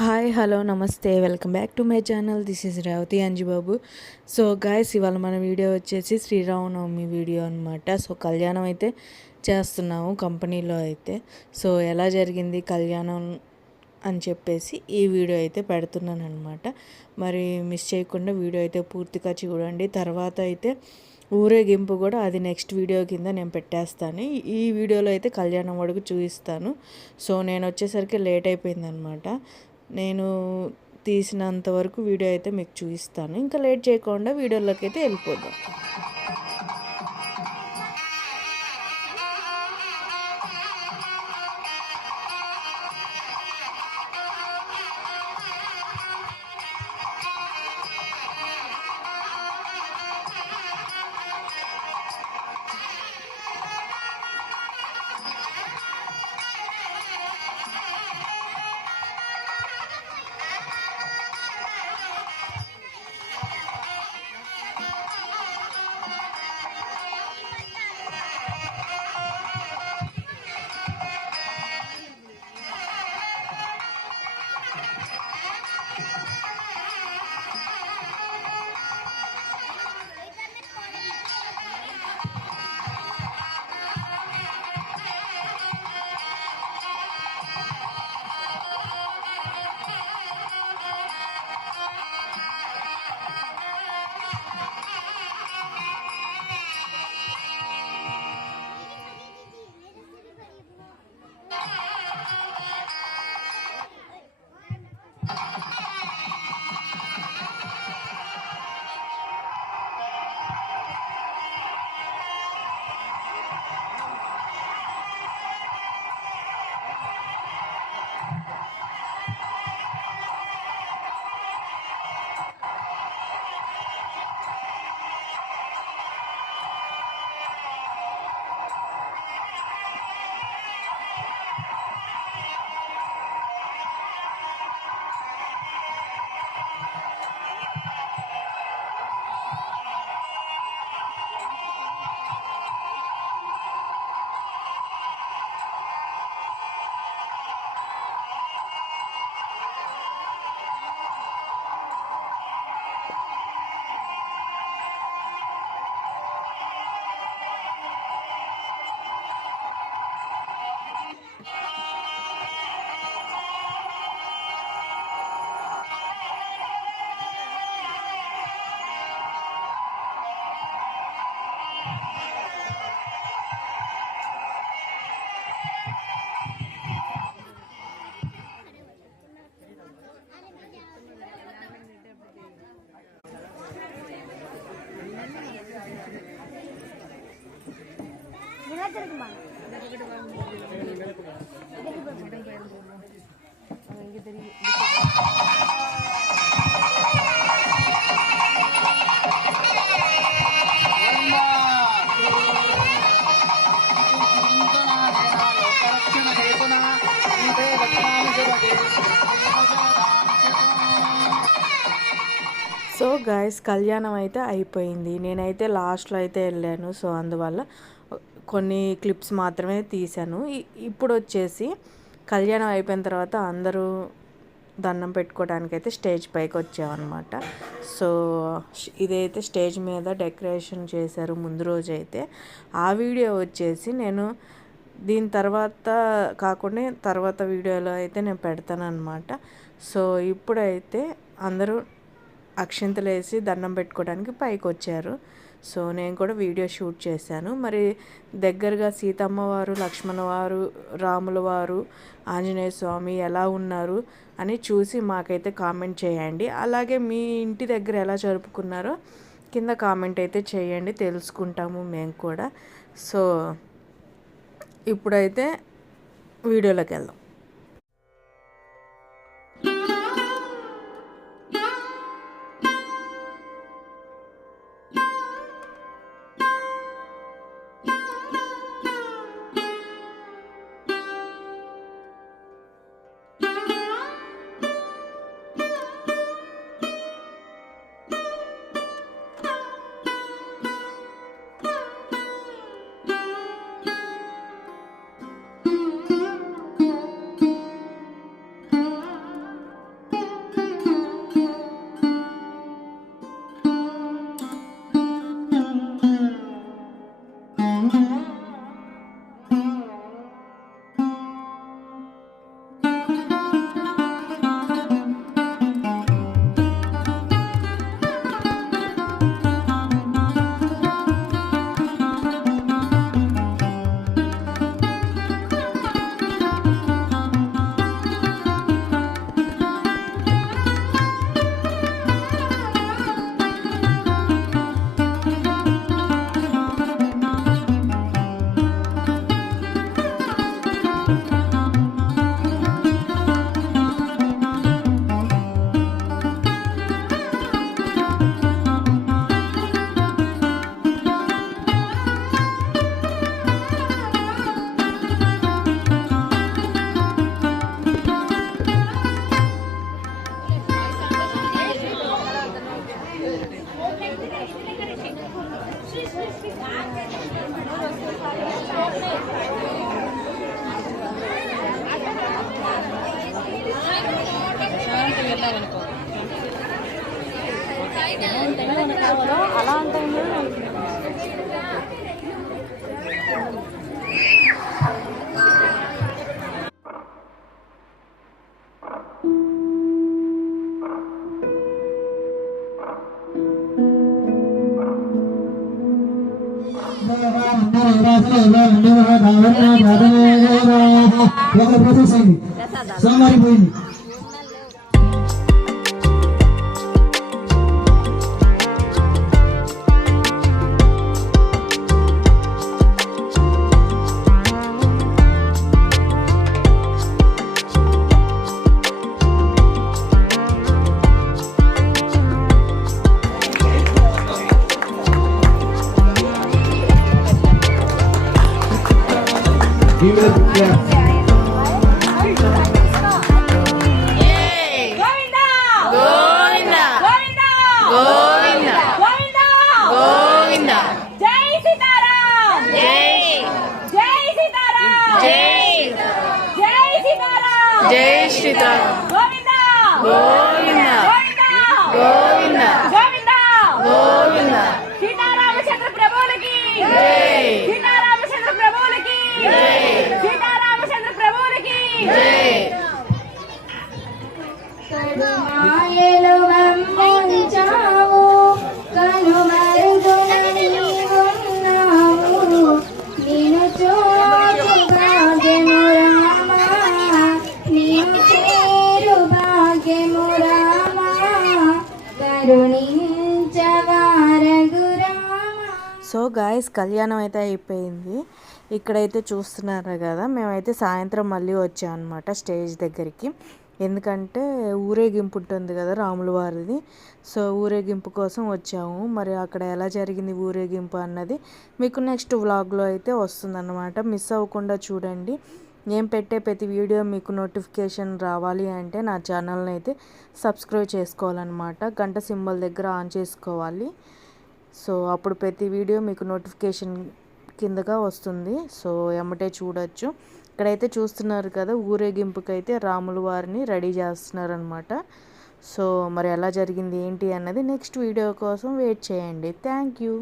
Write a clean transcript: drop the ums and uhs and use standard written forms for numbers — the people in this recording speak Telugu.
హాయ్ హలో నమస్తే welcome back to my channel. This is Revathi Anjibabu. So guys, ఇవాళ మన వీడియో వచ్చేసి శ్రీరామనవమి వీడియో అనమాట. సో కళ్యాణం అయితే చేస్తున్నాము కంపెనీలో అయితే. సో ఎలా జరిగింది కళ్యాణం అని చెప్పేసి ఈ వీడియో అయితే పెడుతున్నాను అనమాట. మరి మిస్ చేయకుండా వీడియో అయితే పూర్తిగా చూడండి. తర్వాత అయితే ఊరేగింపు కూడా అది నెక్స్ట్ వీడియో కింద నేను పెట్టేస్తాను. ఈ వీడియోలో అయితే కళ్యాణం వరకు చూపిస్తాను. సో నేను వచ్చేసరికి లేట్ అయిపోయిందనమాట. నేను తీసినంత వరకు వీడియో అయితే మీకు చూపిస్తాను. ఇంకా లేట్ చేయకుండా వీడియోలోకి అయితే వెళ్ళిపోదాం. సో గాయస్, కళ్యాణం అయితే అయిపోయింది. నేనైతే లాస్ట్లో అయితే వెళ్ళాను. సో అందువల్ల కొన్ని క్లిప్స్ మాత్రమే తీశాను. ఇప్పుడు వచ్చేసి కళ్యాణం అయిపోయిన తర్వాత అందరూ దండం పెట్టుకోవడానికి అయితే స్టేజ్ పైకి వచ్చామన్నమాట. సో ఇదైతే స్టేజ్ మీద డెకరేషన్ చేశారు ముందు రోజు అయితే. ఆ వీడియో వచ్చేసి నేను దీని తర్వాత కాకుండా తర్వాత వీడియోలో అయితే నేను పెడతాను అనమాట. సో ఇప్పుడైతే అందరూ అక్షింతలు వేసి దండం పెట్టుకోవడానికి పైకి వచ్చారు. సో నేను కూడా వీడియో షూట్ చేశాను. మరి దగ్గరగా సీతమ్మ వారు, లక్ష్మణ వారు, రాముల వారు, ఆంజనేయ స్వామి ఎలా ఉన్నారు అని చూసి మాకైతే కామెంట్ చేయండి. అలాగే మీ ఇంటి దగ్గర ఎలా జరుపుకున్నారో కింద కామెంట్ అయితే చేయండి, తెలుసుకుంటాము మేము కూడా. సో ఇప్పుడైతే వీడియోలోకి వెళ్దాం. అలా అంటే సోమవారి పోయింది. జై శ్రీరామ్ గోవిందా గోవిందా గోవిందా గోవిందా గోవిందా సీతారామచంద్ర ప్రభువులకి జై సీతారామచంద్ర ప్రభువులకి జై సీతారామచంద్ర ప్రభువులకి జై కరుమాయలు మమ్మించావు కనుమరుగున నీవున్నావు నిన్ను చూడు భాగ్యము రామా నిన్ను చేరు భాగ్యము రామా కరుణించవారగు రామా. సో గాయస్ కళ్యాణం అయితే అయిపోయింది. ఇక్కడైతే చూస్తున్నారు కదా, మేమైతే సాయంత్రం మళ్ళీ వచ్చాం అనమాట స్టేజ్ దగ్గరికి. ఎందుకంటే ఊరేగింపు ఉంటుంది కదా రాముల వారిది. సో ఊరేగింపు కోసం వచ్చాము. మరి అక్కడ ఎలా జరిగింది ఊరేగింపు అన్నది మీకు నెక్స్ట్ వ్లాగ్లో అయితే వస్తుందన్నమాట. మిస్ అవ్వకుండా చూడండి. నేను పెట్టే ప్రతి వీడియో మీకు నోటిఫికేషన్ రావాలి అంటే నా ఛానల్ని అయితే సబ్స్క్రైబ్ చేసుకోవాలన్నమాట. గంట సింబల్ దగ్గర ఆన్ చేసుకోవాలి. సో అప్పుడు ప్రతి వీడియో మీకు నోటిఫికేషన్ కిందగా వస్తుంది. సో ఎమ్మటే చూడొచ్చు. ఇక్కడైతే చూస్తున్నారు కదా, ఊరేగింపుకైతే రాముల వారిని రెడీ చేస్తున్నారనమాట. సో మరి ఎలా జరిగింది ఏంటి అన్నది నెక్స్ట్ వీడియో కోసం వెయిట్ చేయండి. Thank you.